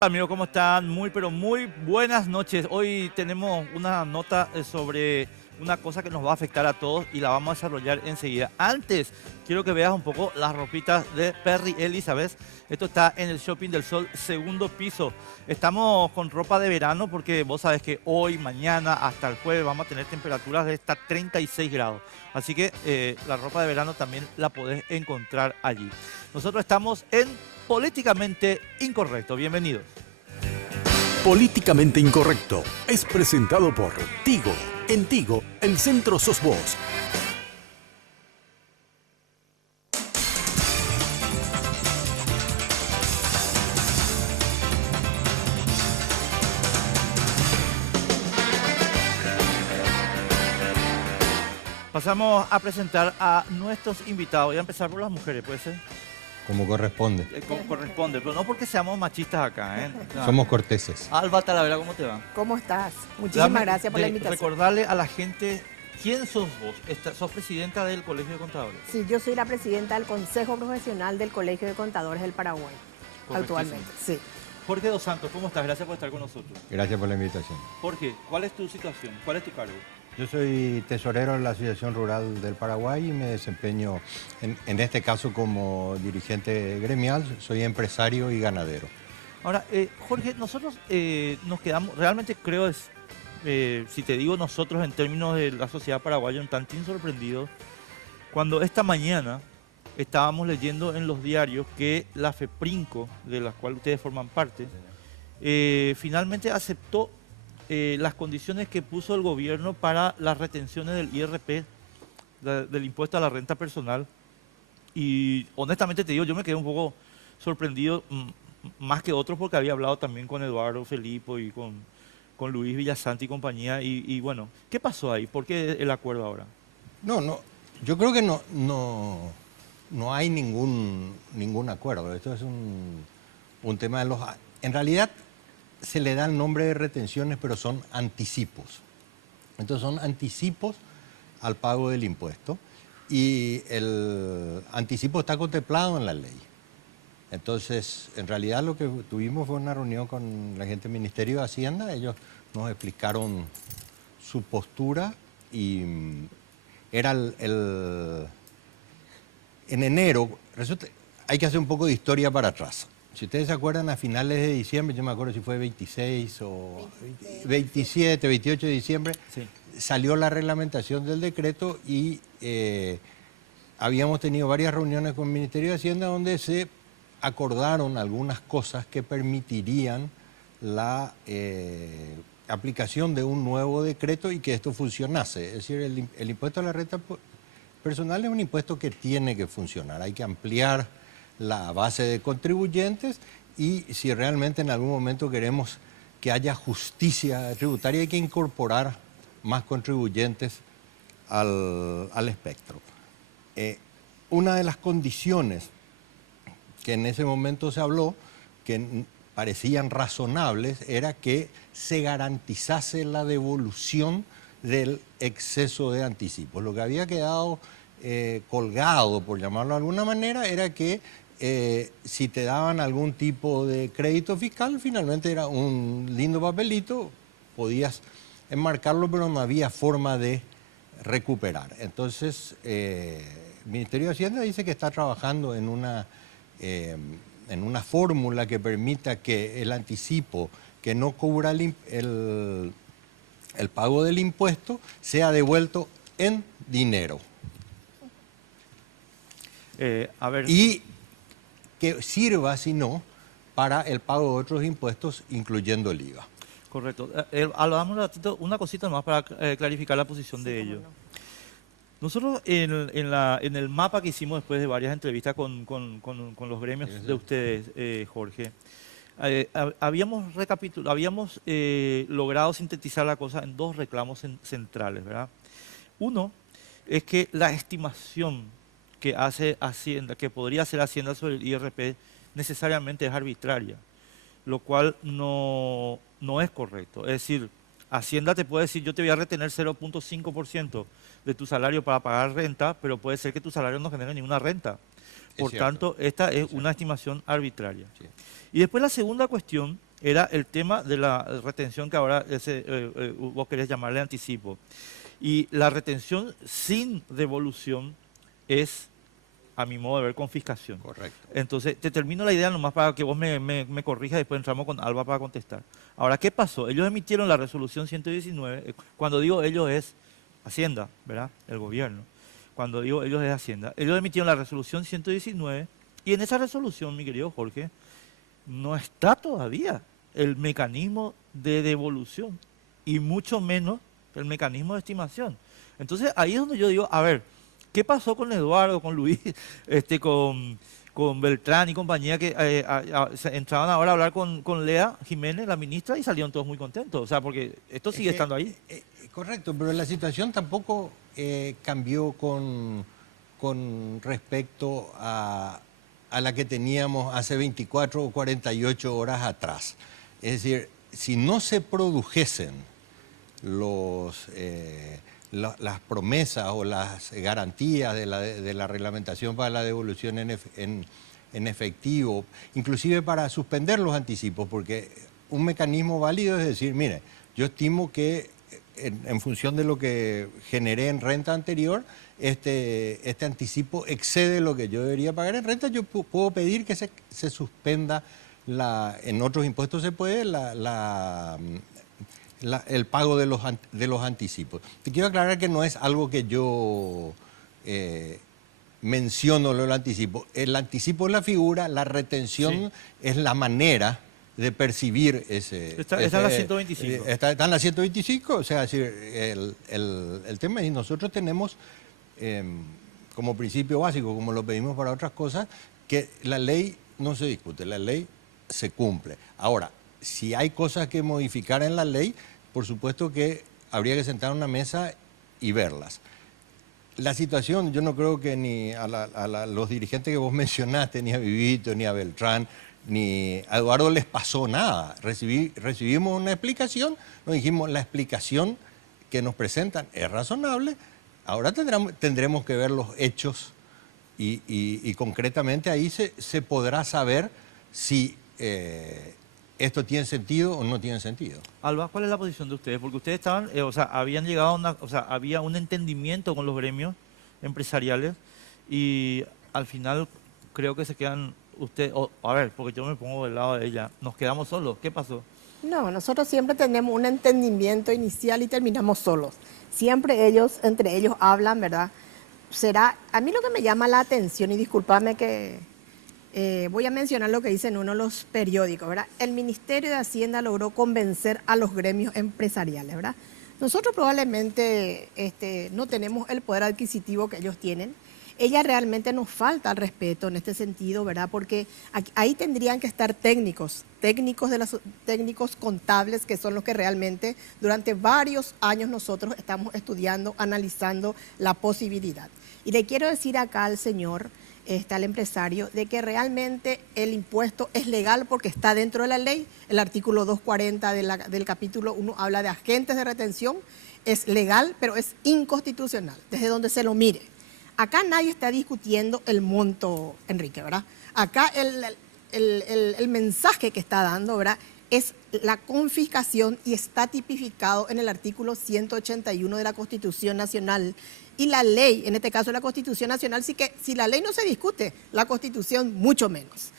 Hola amigos, ¿cómo están? Muy, pero muy buenas noches. Hoy tenemos una nota sobre una cosa que nos va a afectar a todos y la vamos a desarrollar enseguida. Antes, quiero que veas un poco las ropitas de Perry Elizabeth. Esto está en el Shopping del Sol, segundo piso. Estamos con ropa de verano porque vos sabés que hoy, mañana, hasta el jueves vamos a tener temperaturas de hasta 36 grados. Así que la ropa de verano también la podés encontrar allí. Nosotros estamos en Políticamente Incorrecto. Bienvenidos. Políticamente Incorrecto es presentado por Tigo. En Tigo, el centro sos vos. Pasamos a presentar a nuestros invitados. Voy a empezar por las mujeres, ¿puede ser? Como corresponde. Corresponde, pero no porque seamos machistas acá, ¿eh? No. Somos corteses. Alba Talavera, ¿cómo te va? ¿Cómo estás? Muchísimas gracias por la invitación. Recordarle a la gente quién sos vos. Sos presidenta del Colegio de Contadores. Sí, yo soy la presidenta del Consejo Profesional del Colegio de Contadores del Paraguay, actualmente. Sí. Jorge Dos Santos, ¿cómo estás? Gracias por estar con nosotros. Gracias por la invitación. Jorge, ¿cuál es tu situación? ¿Cuál es tu cargo? Yo soy tesorero de la Asociación Rural del Paraguay y me desempeño, en este caso, como dirigente gremial. Soy empresario y ganadero. Ahora, Jorge, nosotros nos quedamos, realmente creo, si te digo nosotros en términos de la sociedad paraguaya, un tantín sorprendidos, cuando esta mañana estábamos leyendo en los diarios que la FEPRINCO, de la cual ustedes forman parte, finalmente aceptó las condiciones que puso el gobierno para las retenciones del IRP, del impuesto a la renta personal. Y honestamente te digo, yo me quedé un poco sorprendido, más que otros, porque había hablado también con Eduardo Felipo y con Luis Villasanti y compañía. Y bueno, ¿qué pasó ahí? ¿Por qué el acuerdo ahora? No, yo creo que no hay ningún acuerdo. Esto es un tema de los... En realidad se le da el nombre de retenciones, pero son anticipos. Entonces son anticipos al pago del impuesto y el anticipo está contemplado en la ley. Entonces, en realidad lo que tuvimos fue una reunión con la gente del Ministerio de Hacienda. Ellos nos explicaron su postura y era en enero. Hay que hacer un poco de historia para atrás. Si ustedes se acuerdan, a finales de diciembre, yo me acuerdo si fue 26 o 27, 28 de diciembre, sí, salió la reglamentación del decreto y habíamos tenido varias reuniones con el Ministerio de Hacienda donde se acordaron algunas cosas que permitirían la aplicación de un nuevo decreto y que esto funcionase. Es decir, el impuesto a la renta personal es un impuesto que tiene que funcionar. Hay que ampliar la base de contribuyentes y si realmente en algún momento queremos que haya justicia tributaria hay que incorporar más contribuyentes al espectro. Una de las condiciones que en ese momento se habló, que parecían razonables, era que se garantizase la devolución del exceso de anticipos. Lo que había quedado colgado, por llamarlo de alguna manera, era que si te daban algún tipo de crédito fiscal, finalmente era un lindo papelito, podías enmarcarlo, pero no había forma de recuperar. Entonces, el Ministerio de Hacienda dice que está trabajando en una fórmula que permita que el anticipo que no cubra el pago del impuesto sea devuelto en dinero. Y que sirva, si no, para el pago de otros impuestos, incluyendo el IVA. Correcto. Hablamos un ratito, una cosita más para clarificar la posición de ellos. Nosotros en el mapa que hicimos después de varias entrevistas con los gremios de ustedes, Jorge, habíamos logrado sintetizar la cosa en dos reclamos centrales, ¿verdad? Uno es que la estimación que hace Hacienda, que podría hacer Hacienda sobre el IRP, necesariamente es arbitraria, lo cual no es correcto. Es decir, Hacienda te puede decir, yo te voy a retener 0.5% de tu salario para pagar renta, pero puede ser que tu salario no genere ninguna renta. Por tanto, esta es una estimación arbitraria. Sí. Y después la segunda cuestión era el tema de la retención que ahora vos querés llamarle anticipo. Y la retención sin devolución es, a mi modo de ver, confiscación. Correcto. Entonces, te termino la idea nomás para que vos me corrijas y después entramos con Alba para contestar. Ahora, ¿qué pasó? Ellos emitieron la resolución 119, cuando digo ellos es Hacienda, ¿verdad? El gobierno. Cuando digo ellos es Hacienda. Ellos emitieron la resolución 119 y en esa resolución, mi querido Jorge, no está todavía el mecanismo de devolución y mucho menos el mecanismo de estimación. Entonces, ahí es donde yo digo, a ver, ¿qué pasó con Eduardo, con Luis, con Beltrán y compañía que entraban ahora a hablar con Lea Jiménez, la ministra, y salieron todos muy contentos? O sea, porque esto sigue estando ahí. Correcto, pero la situación tampoco cambió con respecto a la que teníamos hace 24 o 48 horas atrás. Es decir, si no se produjesen las promesas o las garantías de la reglamentación para la devolución en efectivo, inclusive para suspender los anticipos, porque un mecanismo válido es decir, mire, yo estimo que en función de lo que generé en renta anterior, este anticipo excede lo que yo debería pagar en renta, yo puedo pedir que se suspenda, en otros impuestos se puede, el pago de los anticipos. Te quiero aclarar que no es algo que yo menciono lo del anticipo. El anticipo es la figura, la retención es la manera de percibir ese... Está en la 125. Está en la 125, o sea, el tema es, nosotros tenemos como principio básico, como lo pedimos para otras cosas, que la ley no se discute, la ley se cumple. Ahora, si hay cosas que modificar en la ley, por supuesto que habría que sentar a una mesa y verlas. La situación, yo no creo que ni a los dirigentes que vos mencionaste, ni a Vivito, ni a Beltrán, ni a Eduardo les pasó nada. Recibimos una explicación, nos dijimos la explicación que nos presentan es razonable, ahora tendremos que ver los hechos y concretamente ahí se podrá saber si esto tiene sentido o no tiene sentido. Alba, ¿cuál es la posición de ustedes? Porque ustedes estaban, habían llegado había un entendimiento con los gremios empresariales y al final creo que se quedan ustedes, a ver, porque yo me pongo del lado de ella, nos quedamos solos, ¿qué pasó? No, nosotros siempre tenemos un entendimiento inicial y terminamos solos. Siempre entre ellos hablan, ¿verdad? A mí lo que me llama la atención, y discúlpame que voy a mencionar lo que dicen uno de los periódicos, ¿verdad? El Ministerio de Hacienda logró convencer a los gremios empresariales, ¿verdad? Nosotros probablemente no tenemos el poder adquisitivo que ellos tienen. Ella realmente nos falta el respeto en este sentido, ¿verdad? Porque ahí tendrían que estar técnicos contables, que son los que realmente durante varios años nosotros estamos estudiando, analizando la posibilidad. Y le quiero decir acá al señor, al empresario, de que realmente el impuesto es legal porque está dentro de la ley. El artículo 240 del capítulo 1 habla de agentes de retención. Es legal, pero es inconstitucional, desde donde se lo mire. Acá nadie está discutiendo el monto, Enrique, ¿verdad? Acá el mensaje que está dando, ¿verdad?, es la confiscación y está tipificado en el artículo 181 de la Constitución Nacional. Y la ley, en este caso la Constitución Nacional, sí que si la ley no se discute, la Constitución mucho menos.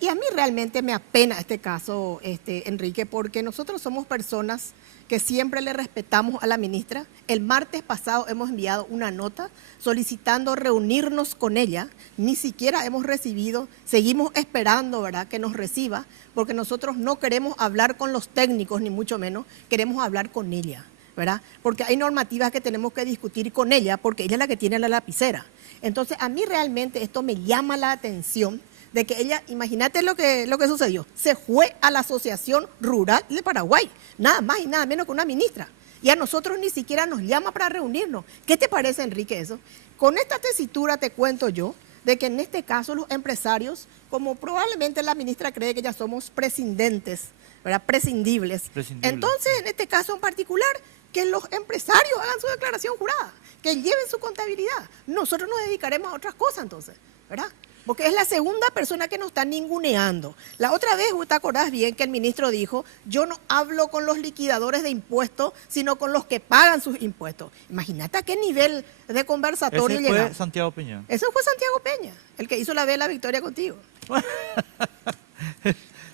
Y a mí realmente me apena este caso, Enrique, porque nosotros somos personas que siempre le respetamos a la ministra. El martes pasado hemos enviado una nota solicitando reunirnos con ella. Ni siquiera hemos recibido, seguimos esperando, ¿verdad?, que nos reciba, porque nosotros no queremos hablar con los técnicos, ni mucho menos, queremos hablar con ella, ¿verdad? Porque hay normativas que tenemos que discutir con ella, porque ella es la que tiene la lapicera. Entonces, a mí realmente esto me llama la atención, de que ella, imagínate lo que sucedió, se fue a la Asociación Rural de Paraguay, nada más y nada menos que una ministra, y a nosotros ni siquiera nos llama para reunirnos. ¿Qué te parece, Enrique, eso? Con esta tesitura te cuento yo, de que en este caso los empresarios, como probablemente la ministra cree que ya somos prescindibles, ¿verdad?, prescindibles. Entonces, en este caso en particular, que los empresarios hagan su declaración jurada, que lleven su contabilidad. Nosotros nos dedicaremos a otras cosas entonces, ¿verdad? Porque es la segunda persona que nos está ninguneando. La otra vez, ¿te acordás bien que el ministro dijo, yo no hablo con los liquidadores de impuestos, sino con los que pagan sus impuestos? Imagínate a qué nivel de conversatorio Ese fue llegamos. Santiago Peña. Eso fue Santiago Peña, el que hizo la vela victoria contigo.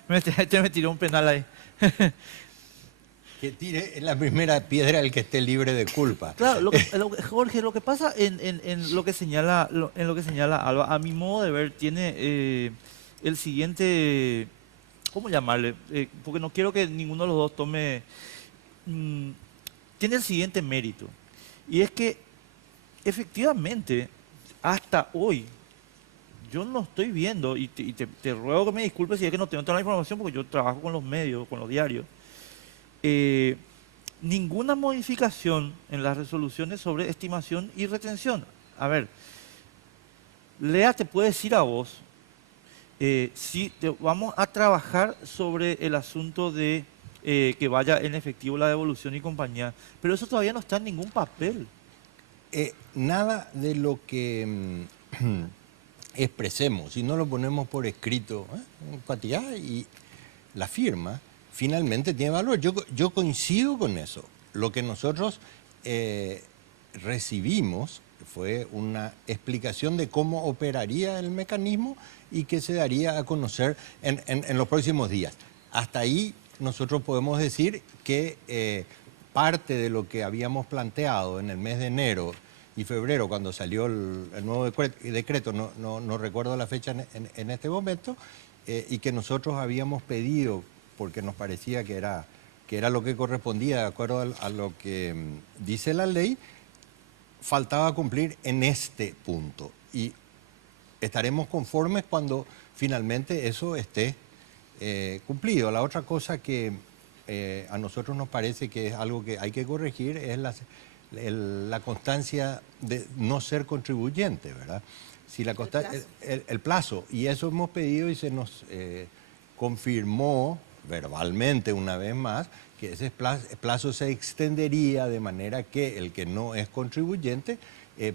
Me tiró un penal ahí. Que tire en la primera piedra el que esté libre de culpa. Claro, Jorge, lo que pasa en lo que señala, en lo que señala Alba, a mi modo de ver, tiene el siguiente, ¿cómo llamarle? Porque no quiero que ninguno de los dos tome, tiene el siguiente mérito. Y es que, efectivamente, hasta hoy, yo no estoy viendo, y te ruego que me disculpes si es que no tengo toda la información, porque yo trabajo con los medios, con los diarios, ninguna modificación en las resoluciones sobre estimación y retención. A ver, Lea te puede decir a vos si vamos a trabajar sobre el asunto de que vaya en efectivo la devolución y compañía, pero eso todavía no está en ningún papel. Nada de lo que expresemos, si no lo ponemos por escrito, en cantidad y la firma, finalmente tiene valor. Yo coincido con eso. Lo que nosotros recibimos fue una explicación de cómo operaría el mecanismo y que se daría a conocer en los próximos días. Hasta ahí nosotros podemos decir que parte de lo que habíamos planteado en el mes de enero y febrero, cuando salió el nuevo decreto, no recuerdo la fecha en este momento, y que nosotros habíamos pedido, porque nos parecía que era lo que correspondía de acuerdo a lo que dice la ley, faltaba cumplir en este punto. Y estaremos conformes cuando finalmente eso esté cumplido. La otra cosa que a nosotros nos parece que es algo que hay que corregir es la constancia de no ser contribuyente, ¿verdad? Si el plazo, y eso hemos pedido y se nos confirmó verbalmente una vez más que ese plazo se extendería de manera que el que no es contribuyente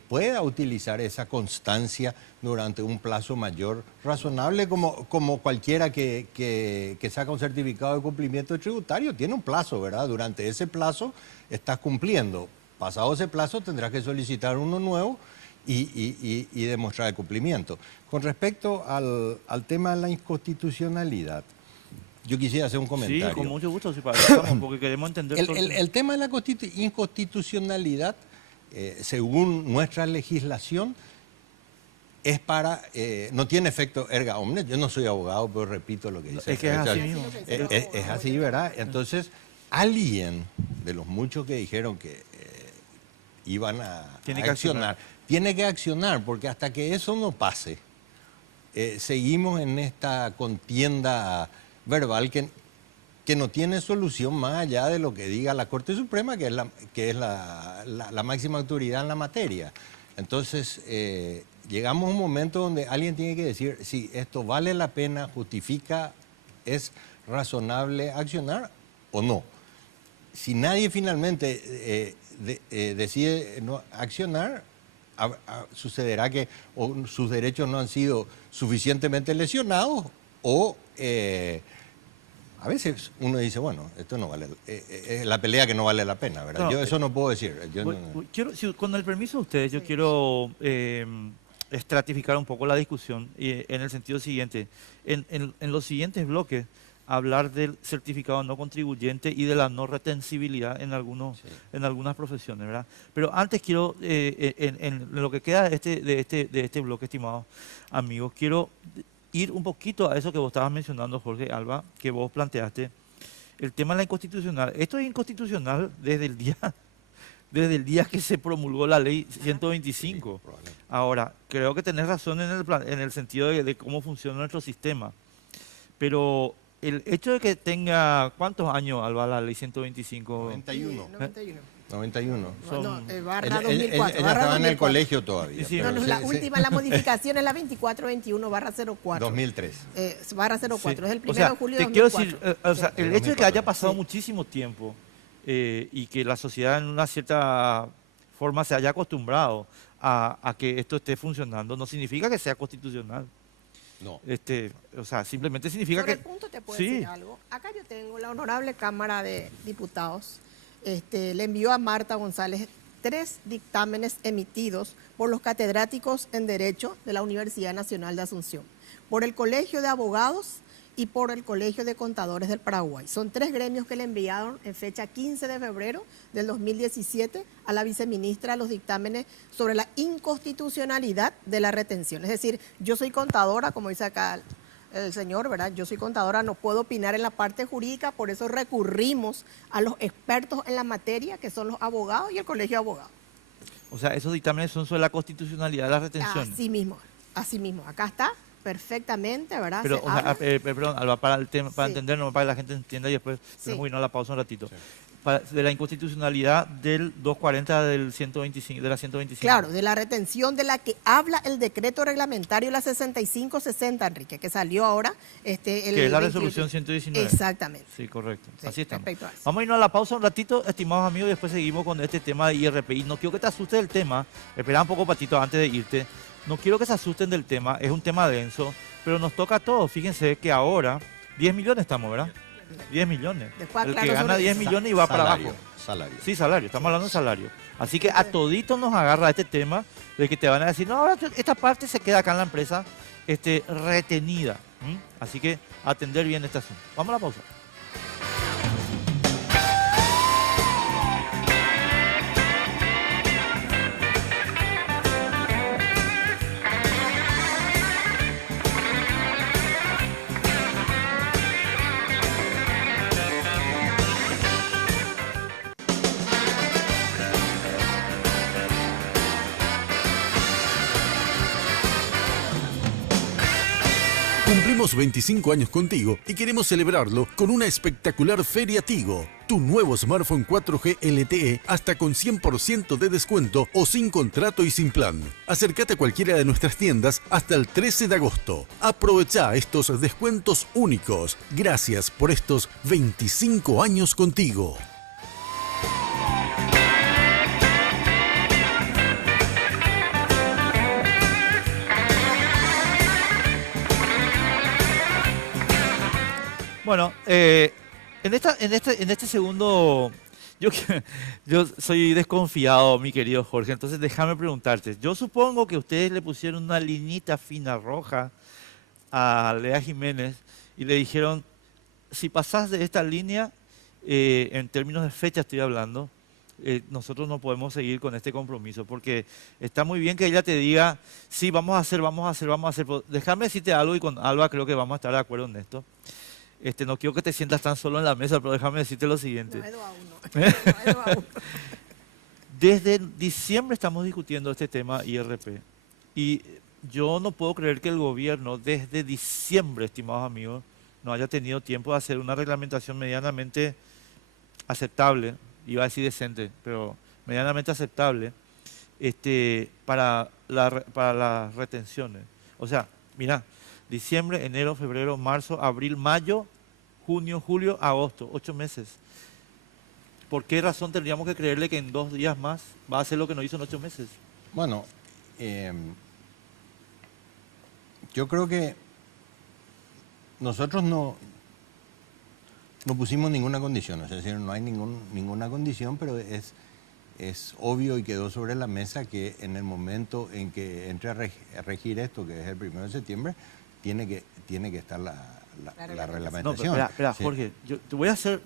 pueda utilizar esa constancia durante un plazo mayor razonable, como cualquiera que saca un certificado de cumplimiento tributario, tiene un plazo, ¿verdad? Durante ese plazo estás cumpliendo. Pasado ese plazo tendrás que solicitar uno nuevo y demostrar el cumplimiento. Con respecto al tema de la inconstitucionalidad, yo quisiera hacer un comentario. Sí, con mucho gusto, sí, para eso estamos, porque queremos entender todo. El tema de la inconstitucionalidad, según nuestra legislación, es para, no tiene efecto erga omnes. Yo no soy abogado, pero repito lo que dice. Es que es así mismo. Es así, ¿verdad? Entonces, alguien de los muchos que dijeron que iban a accionar, tiene que accionar, porque hasta que eso no pase, seguimos en esta contienda verbal que no tiene solución más allá de lo que diga la Corte Suprema, que es la máxima autoridad en la materia. Entonces, llegamos a un momento donde alguien tiene que decir si esto vale la pena, justifica, es razonable accionar o no. Si nadie finalmente decide no accionar, sucederá que o sus derechos no han sido suficientemente lesionados o a veces uno dice, bueno, esto no vale, la pelea que no vale la pena, ¿verdad? No, yo eso no puedo decir. Con el permiso de ustedes, yo quiero estratificar un poco la discusión en el sentido siguiente. En los siguientes bloques, hablar del certificado no contribuyente y de la no retensibilidad en algunas profesiones, ¿verdad? Pero antes quiero, en lo que queda de este bloque, estimados amigos, quiero ir un poquito a eso que vos estabas mencionando, Jorge Alba, que vos planteaste, el tema de la inconstitucional. Esto es inconstitucional desde el día que se promulgó la ley 125. Sí, ahora, creo que tenés razón en el sentido de cómo funciona nuestro sistema, pero el hecho de que tenga, ¿cuántos años, Alba, la ley 125? 91. 91. Barra 2004. Ella estaba en el colegio todavía. Sí, la última, la modificación es la 2421/04. 2003. Barra 04, sí. Es el 1 de julio de 2004. Quiero decir, el hecho de que haya pasado muchísimo tiempo y que la sociedad en una cierta forma se haya acostumbrado a que esto esté funcionando, no significa que sea constitucional. No. O sea, simplemente significa Sobre que... el punto te puedo Sí. decir algo. Acá yo tengo la honorable Cámara de Diputados. Le envió a Marta González 3 dictámenes emitidos por los catedráticos en Derecho de la Universidad Nacional de Asunción, por el Colegio de Abogados y por el Colegio de Contadores del Paraguay. Son 3 gremios que le enviaron en fecha 15 de febrero del 2017 a la viceministra los dictámenes sobre la inconstitucionalidad de la retención. Es decir, yo soy contadora, como dice acá el señor, ¿verdad? Yo soy contadora, no puedo opinar en la parte jurídica, por eso recurrimos a los expertos en la materia, que son los abogados y el Colegio de Abogados. O sea, esos dictámenes son sobre la constitucionalidad de las retenciones. Así mismo. Acá está perfectamente, ¿verdad? Pero, Se o sea, habla. perdón, Alba, para el tema, para Sí. entender, no para que la gente entienda y después Sí. tenemos que irnos a la pausa un ratito. De la inconstitucionalidad del 240 del 125, de la 125. Claro, de la retención de la que habla el decreto reglamentario, la 6560, Enrique, que salió ahora. Que es la resolución 119. Exactamente. Sí, correcto. Sí, Así estamos. respecto a eso. Vamos a irnos a la pausa un ratito, estimados amigos, y después seguimos con este tema de IRPI. No quiero que te asustes del tema. Espera un poco, Patito, antes de irte. No quiero que se asusten del tema. Es un tema denso, pero nos toca a todos. Fíjense que ahora 10 millones estamos, ¿verdad? 10 millones. Después El que aclaro gana sobre 10 eso. millones y va para Salario, abajo. Salario. Sí, salario, estamos hablando de salario. Así que a toditos nos agarra este tema de que te van a decir, no, ahora esta parte se queda acá en la empresa retenida. ¿M? Así que atender bien este asunto. Vamos a la pausa. Cumplimos 25 años contigo y queremos celebrarlo con una espectacular Feria Tigo. Tu nuevo smartphone 4G LTE hasta con 100% de descuento o sin contrato y sin plan. Acércate a cualquiera de nuestras tiendas hasta el 13 de agosto. Aprovecha estos descuentos únicos. Gracias por estos 25 años contigo. Bueno, en este segundo, yo soy desconfiado, mi querido Jorge, entonces déjame preguntarte. Yo supongo que ustedes le pusieron una liñita fina roja a Lea Jiménez y le dijeron, si pasás de esta línea, en términos de fecha estoy hablando, nosotros no podemos seguir con este compromiso, porque está muy bien que ella te diga, sí, vamos a hacer, pero déjame decirte algo y con Alba creo que vamos a estar de acuerdo en esto. No quiero que te sientas tan solo en la mesa, pero déjame decirte lo siguiente. No es 2 a 1. No es 2 a 1. Desde diciembre estamos discutiendo este tema IRP y yo no puedo creer que el gobierno desde diciembre, estimados amigos, no haya tenido tiempo de hacer una reglamentación medianamente aceptable, iba a decir decente, pero medianamente aceptable para las retenciones. O sea, mira, diciembre, enero, febrero, marzo, abril, mayo, junio, julio, agosto, 8 meses. ¿Por qué razón tendríamos que creerle que en 2 días más va a hacer lo que no hizo en 8 meses? Bueno, yo creo que nosotros no pusimos ninguna condición, es decir, no hay ninguna condición, pero es obvio y quedó sobre la mesa que en el momento en que entre a regir esto, que es el 1 de septiembre, tiene que estar la No, reglamentación. pero espera, Sí. Jorge, yo te voy a hacer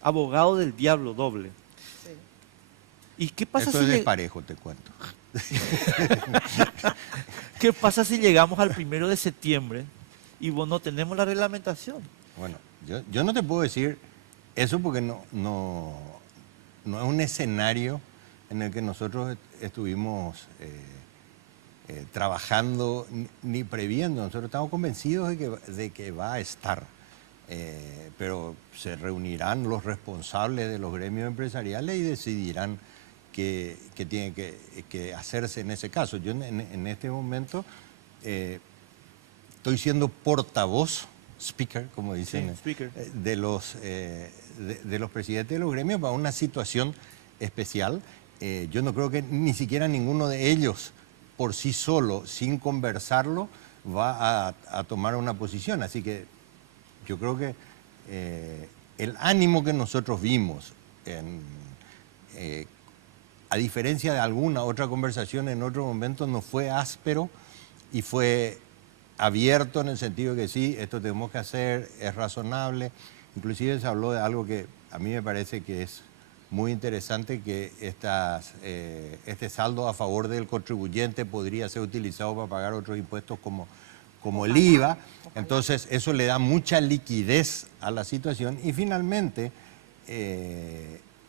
abogado del diablo doble. Sí. ¿Y qué pasa Esto si es lleg- desparejo, te cuento. qué pasa si llegamos al 1 de septiembre y vos no tenemos la reglamentación? Bueno, yo no te puedo decir eso porque no es un escenario en el que nosotros estuvimos trabajando ni previendo. Nosotros estamos convencidos de que va a estar, pero se reunirán los responsables de los gremios empresariales y decidirán qué tiene que hacerse en ese caso. Yo en este momento estoy siendo portavoz, speaker, como dicen, Sí, speaker. de los presidentes de los gremios para una situación especial. Yo no creo que ni siquiera ninguno de ellos por sí solo, sin conversarlo, va a tomar una posición. Así que yo creo que el ánimo que nosotros vimos, a diferencia de alguna otra conversación en otro momento, no fue áspero y fue abierto en el sentido de que sí, esto tenemos que hacer, es razonable. Inclusive se habló de algo que a mí me parece que es muy interesante, que este saldo a favor del contribuyente podría ser utilizado para pagar otros impuestos como el IVA. Entonces eso le da mucha liquidez a la situación y finalmente,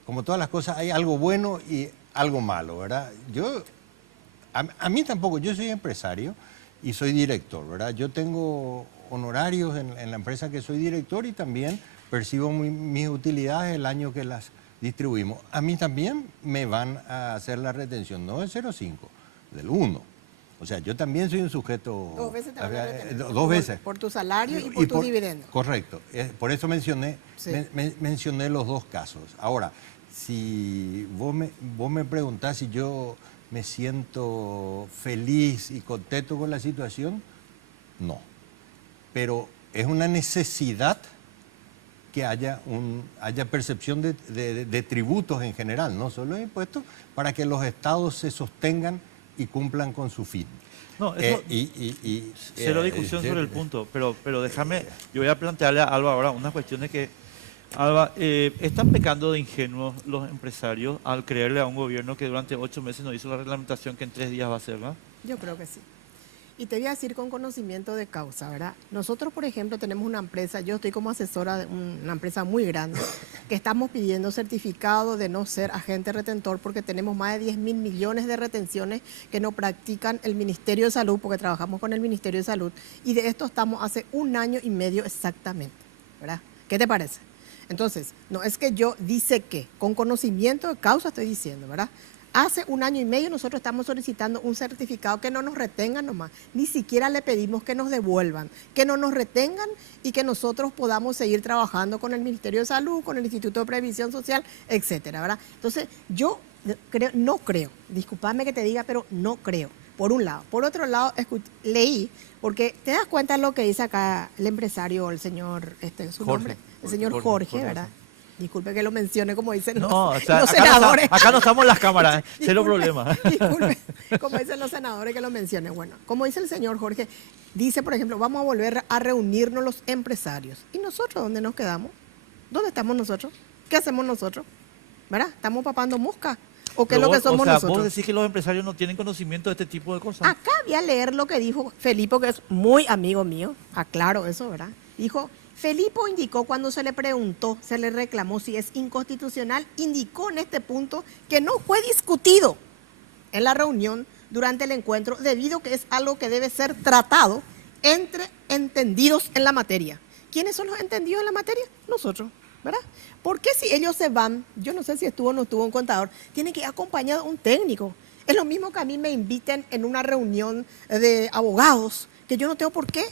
como todas las cosas, hay algo bueno y algo malo, ¿verdad? A mí tampoco, yo soy empresario y soy director, ¿verdad? Yo tengo honorarios en la empresa que soy director y también percibo mis utilidades el año que las distribuimos. A mí también me van a hacer la retención, no del 0,5, del 1. O sea, yo también soy un sujeto... Dos veces te van a retener. Dos veces. Por tu salario y por tus dividendos. Correcto. Por eso mencioné, Sí. mencioné los dos casos. Ahora, si vos me preguntás si yo me siento feliz y contento con la situación, no. Pero es una necesidad que haya percepción de tributos en general, no solo de impuestos, para que los estados se sostengan y cumplan con su fin. No, eso, cero discusión sobre el punto, pero déjame, yo voy a plantearle a Alba ahora unas cuestiones que, Alba, ¿están pecando de ingenuos los empresarios al creerle a un gobierno que durante 8 meses no hizo la reglamentación que en 3 días va a hacer, ¿verdad? Yo creo que sí. Y te voy a decir con conocimiento de causa, ¿verdad? Nosotros, por ejemplo, tenemos una empresa, yo estoy como asesora de una empresa muy grande, que estamos pidiendo certificado de no ser agente retentor porque tenemos más de 10.000 millones de retenciones que no practican el Ministerio de Salud, porque trabajamos con el Ministerio de Salud, y de esto estamos hace 1 año y medio exactamente, ¿verdad? ¿Qué te parece? Entonces, no es que yo dice que, con conocimiento de causa estoy diciendo, ¿verdad? Hace 1 año y medio nosotros estamos solicitando un certificado que no nos retengan nomás, ni siquiera le pedimos que nos devuelvan, que no nos retengan y que nosotros podamos seguir trabajando con el Ministerio de Salud, con el Instituto de Previsión Social, etcétera, ¿verdad? Entonces, yo no creo, discúlpame que te diga, pero no creo, por un lado. Por otro lado, leí, porque te das cuenta lo que dice acá el empresario, el señor, su nombre, el señor Jorge, ¿verdad? Disculpe que lo mencione como dicen los senadores. Acá no estamos en las cámaras, cero problema. Disculpe, como dicen los senadores que lo mencione. Bueno, como dice el señor Jorge, dice, por ejemplo, vamos a volver a reunirnos los empresarios. ¿Y nosotros dónde nos quedamos? ¿Dónde estamos nosotros? ¿Qué hacemos nosotros? ¿Verdad? ¿Estamos papando mosca? ¿O qué es lo que somos nosotros? Vos decís que los empresarios no tienen conocimiento de este tipo de cosas. Acá voy a leer lo que dijo Felipe, que es muy amigo mío. Aclaro eso, ¿verdad? Dijo... Felipe indicó cuando se le preguntó, se le reclamó si es inconstitucional, indicó en este punto que no fue discutido en la reunión durante el encuentro debido a que es algo que debe ser tratado entre entendidos en la materia. ¿Quiénes son los entendidos en la materia? Nosotros, ¿verdad? Porque si ellos se van, yo no sé si estuvo o no estuvo un contador, tiene que ir acompañado de un técnico. Es lo mismo que a mí me inviten en una reunión de abogados, que yo no tengo por qué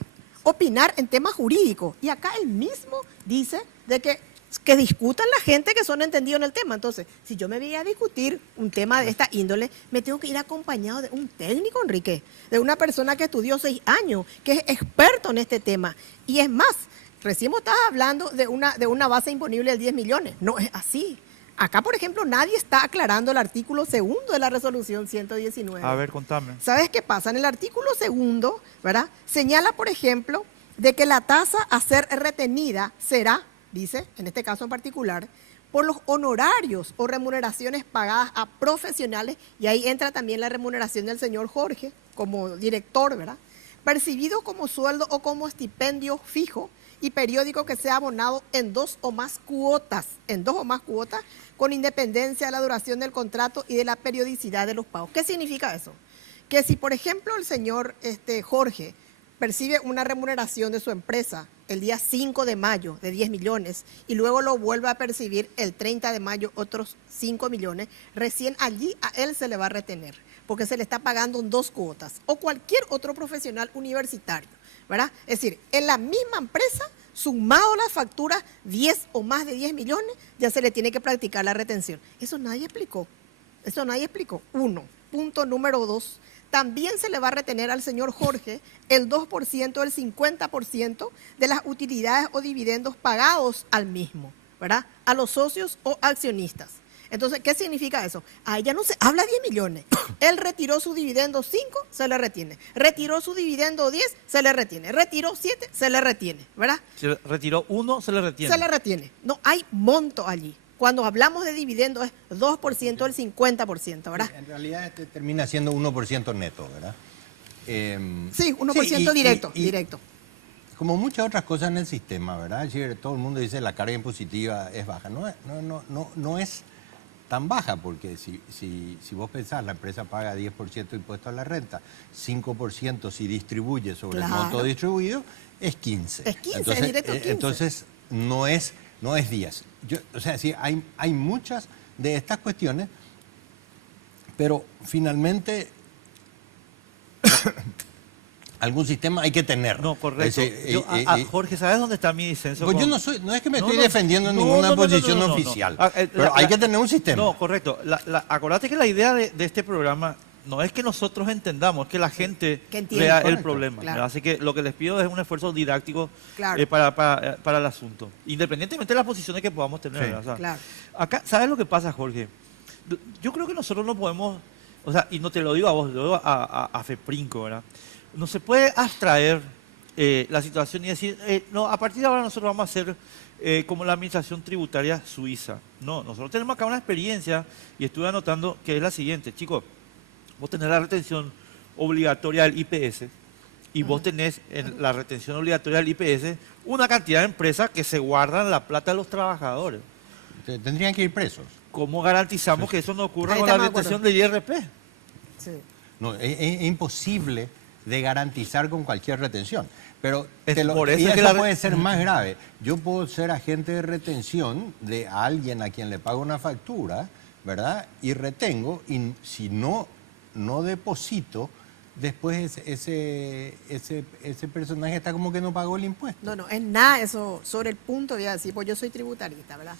opinar en temas jurídicos. Y acá él mismo dice de que discutan la gente que son entendidos en el tema. Entonces, si yo me voy a discutir un tema de esta índole, me tengo que ir acompañado de un técnico, Enrique, de una persona que estudió 6 años, que es experto en este tema. Y es más, recién estabas hablando de una base imponible de 10 millones. No es así. Acá, por ejemplo, nadie está aclarando el artículo 2 de la resolución 119. A ver, contame. ¿Sabes qué pasa? En el artículo 2, ¿verdad? Señala, por ejemplo, de que la tasa a ser retenida será, dice, en este caso en particular, por los honorarios o remuneraciones pagadas a profesionales, y ahí entra también la remuneración del señor Jorge como director, ¿verdad? Percibido como sueldo o como estipendio fijo y periódico que sea abonado en 2 o más cuotas, con independencia de la duración del contrato y de la periodicidad de los pagos. ¿Qué significa eso? Que si, por ejemplo, el señor Jorge percibe una remuneración de su empresa el día 5 de mayo de 10 millones y luego lo vuelve a percibir el 30 de mayo otros 5 millones, recién allí a él se le va a retener, porque se le está pagando en 2 cuotas, o cualquier otro profesional universitario, ¿verdad? Es decir, en la misma empresa, sumado las facturas 10 o más de 10 millones, ya se le tiene que practicar la retención. Eso nadie explicó. 1. Punto número 2. también se le va a retener al señor Jorge el 2%, el 50% de las utilidades o dividendos pagados al mismo, ¿verdad? A los socios o accionistas. Entonces, ¿qué significa eso? A ella no se habla 10 millones. Él retiró su dividendo 5, se le retiene. Retiró su dividendo 10, se le retiene. Retiró 7, se le retiene, ¿verdad? Si retiró 1, se le retiene. Se le retiene. No hay monto allí. Cuando hablamos de dividendo es 2% el 50%, ¿verdad? En realidad termina siendo 1% neto, ¿verdad? Sí, 1% directo. Como muchas otras cosas en el sistema, ¿verdad? Es decir, todo el mundo dice la carga impositiva es baja. No es tan baja, porque si vos pensás, la empresa paga 10% de impuesto a la renta, 5% si distribuye sobre el monto distribuido, es 15%. Es 15, es directo 15. Entonces, no es 10. O sea, sí, hay muchas de estas cuestiones, pero finalmente algún sistema hay que tener. No, correcto. Jorge, ¿sabes dónde está mi disenso? Pues yo no es que me estoy defendiendo en ninguna posición oficial, pero hay que tener un sistema. No, correcto. Acordate que la idea de este programa no es que nosotros entendamos, es que la gente vea el problema. Claro. Así que lo que les pido es un esfuerzo didáctico para el asunto, independientemente de las posiciones que podamos tener. Sí. O sea, claro. Acá, ¿sabes lo que pasa, Jorge? Yo creo que nosotros no podemos, o sea, y no te lo digo a vos, lo digo a FEPRINCO, ¿verdad? No se puede abstraer la situación y decir, no, a partir de ahora nosotros vamos a hacer como la administración tributaria suiza. No, nosotros tenemos acá una experiencia y estuve anotando que es la siguiente. Chicos, vos tenés la retención obligatoria del IPS y vos tenés en la retención obligatoria del IPS una cantidad de empresas que se guardan la plata de los trabajadores. Tendrían que ir presos. ¿Cómo garantizamos que eso no ocurra con la retención del IRP? Sí. No, es imposible de garantizar con cualquier retención. Pero eso puede ser más grave. Yo puedo ser agente de retención de alguien a quien le pago una factura, ¿verdad? Y retengo, y si no deposito, después ese personaje está como que no pagó el impuesto. No, es nada eso. Sobre el punto voy a decir, pues yo soy tributarista, ¿verdad?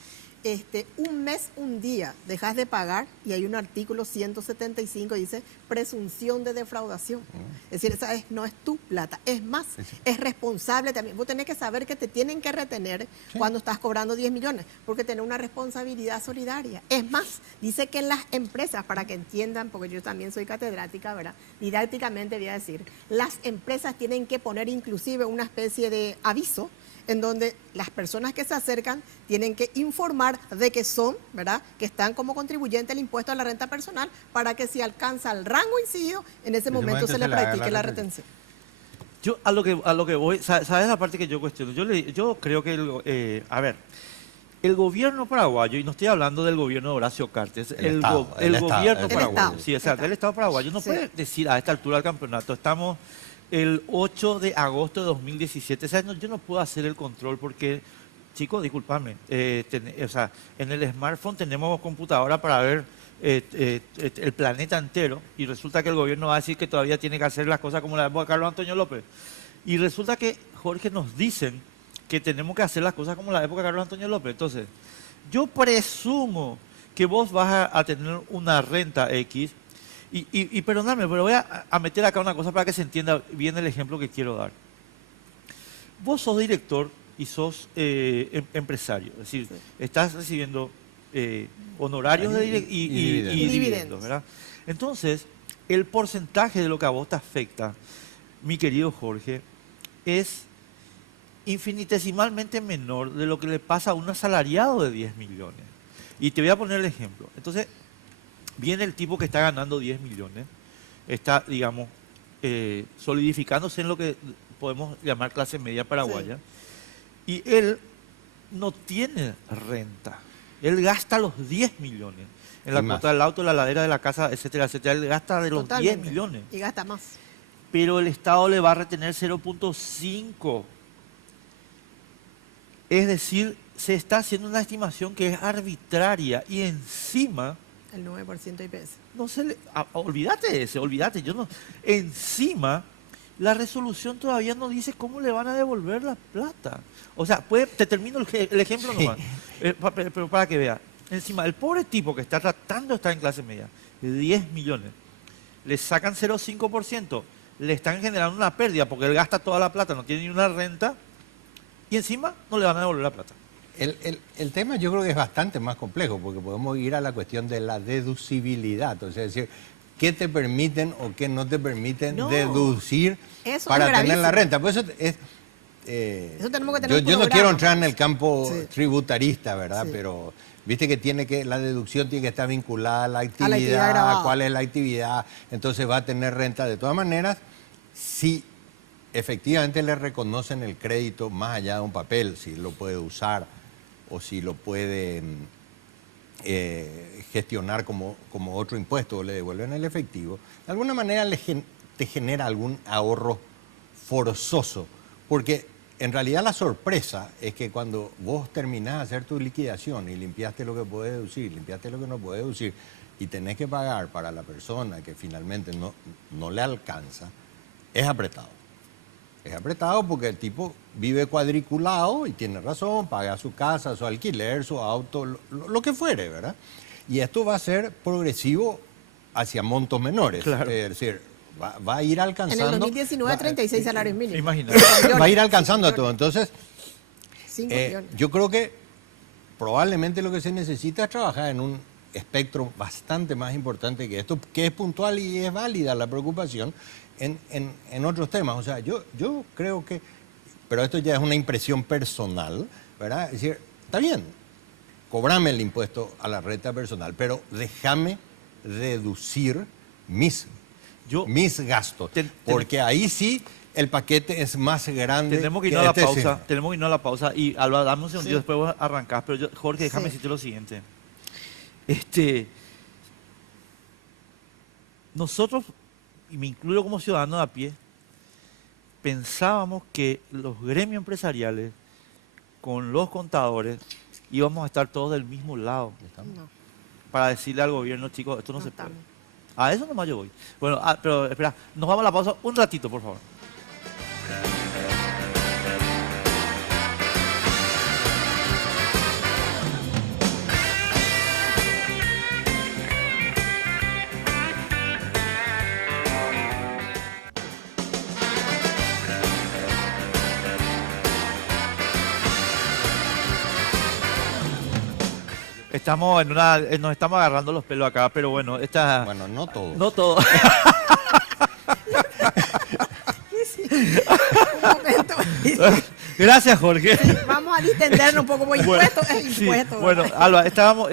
Un mes, un día, dejas de pagar y hay un artículo 175 dice presunción de defraudación. Es decir, esa no es tu plata. Es más, es responsable también. Vos tenés que saber que te tienen que retener cuando estás cobrando 10 millones, porque tenés una responsabilidad solidaria. Es más, dice que en las empresas, para que entiendan, porque yo también soy catedrática, ¿verdad? Didácticamente voy a decir, las empresas tienen que poner inclusive una especie de aviso en donde las personas que se acercan tienen que informar de que son, ¿verdad?, que están como contribuyente al impuesto a la renta personal, para que si alcanza el rango incidido, en ese momento se le practique la retención. Yo a lo que voy, ¿sabes la parte que yo cuestiono? Yo creo que, el gobierno paraguayo, y no estoy hablando del gobierno de Horacio Cartes, el gobierno paraguayo, sí, o sea, del Estado paraguayo, no puede decir a esta altura del campeonato, estamos el 8 de agosto de 2017. O sea, yo no puedo hacer el control porque, chicos, discúlpame, en el smartphone tenemos computadora para ver el planeta entero y resulta que el gobierno va a decir que todavía tiene que hacer las cosas como la época de Carlos Antonio López. Y resulta que, Jorge, nos dicen que tenemos que hacer las cosas como la época de Carlos Antonio López. Entonces, yo presumo que vos vas a tener una renta X. Y perdóname, pero voy a meter acá una cosa para que se entienda bien el ejemplo que quiero dar. Vos sos director y sos empresario, es decir, estás recibiendo honorarios y dividendos, ¿verdad? Entonces, el porcentaje de lo que a vos te afecta, mi querido Jorge, es infinitesimalmente menor de lo que le pasa a un asalariado de 10 millones. Y te voy a poner el ejemplo. Entonces, viene el tipo que está ganando 10 millones, está, digamos, solidificándose en lo que podemos llamar clase media paraguaya, y él no tiene renta. Él gasta los 10 millones en la cuota del auto, la ladera de la casa, etcétera, etcétera. Él gasta de los 10 millones. Y gasta más. Pero el Estado le va a retener 0.5. Es decir, se está haciendo una estimación que es arbitraria y encima... El 9% IPS. No se olvídate de ese, olvídate. Encima, la resolución todavía no dice cómo le van a devolver la plata. O sea, te termino el ejemplo nomás, pero para que vea. Encima, el pobre tipo que está tratando de estar en clase media, de 10 millones, le sacan 0,5%, le están generando una pérdida porque él gasta toda la plata, no tiene ni una renta y encima no le van a devolver la plata. El tema yo creo que es bastante más complejo porque podemos ir a la cuestión de la deducibilidad, o sea, es decir, qué te permiten o qué no te permiten deducir para tener la renta. Por eso es... eso tenemos que tener yo no quiero entrar en el campo tributarista, ¿verdad? Sí. Pero viste que la deducción tiene que estar vinculada a la actividad, grabada. cuál es la actividad, entonces va a tener renta. De todas maneras, si efectivamente le reconocen el crédito más allá de un papel, si lo puede usar o si lo puede gestionar como otro impuesto o le devuelven el efectivo, de alguna manera te genera algún ahorro forzoso, porque en realidad la sorpresa es que cuando vos terminás de hacer tu liquidación y limpiaste lo que podés deducir, limpiaste lo que no podés deducir y tenés que pagar para la persona que finalmente no le alcanza, es apretado. Es apretado porque el tipo vive cuadriculado y tiene razón, paga su casa, su alquiler, su auto, lo que fuere, ¿verdad? Y esto va a ser progresivo hacia montos menores. Claro. Es decir, va a ir alcanzando... En el 2019, 36 salarios mínimos. Imagínate. Va a ir alcanzando a todo. Entonces, 5 millones. yo creo que probablemente lo que se necesita es trabajar en un espectro bastante más importante que esto, que es puntual y es válida la preocupación en otros temas. O sea, yo creo que, pero esto ya es una impresión personal, ¿verdad? Es decir, está bien, cobrame el impuesto a la renta personal, pero déjame reducir mis gastos, porque ahí sí el paquete es más grande. Tenemos que irnos a la pausa, tenemos que irnos a la pausa y Alba, dame un segundito, después vos arrancás, pero Jorge, déjame decirte lo siguiente. Nosotros, y me incluyo como ciudadano de a pie, pensábamos que los gremios empresariales con los contadores íbamos a estar todos del mismo lado. No, Para decirle al gobierno, chicos, esto no se puede. estamos. A eso nomás yo voy. Bueno, pero espera, nos vamos a la pausa un ratito, por favor. Estamos nos estamos agarrando los pelos acá, pero bueno, Bueno, no todo. No todo. Un momento. Gracias, Jorge. Vamos a distendernos un poco, porque Bueno, impuesto es sí, impuesto. bueno, Alba, estábamos,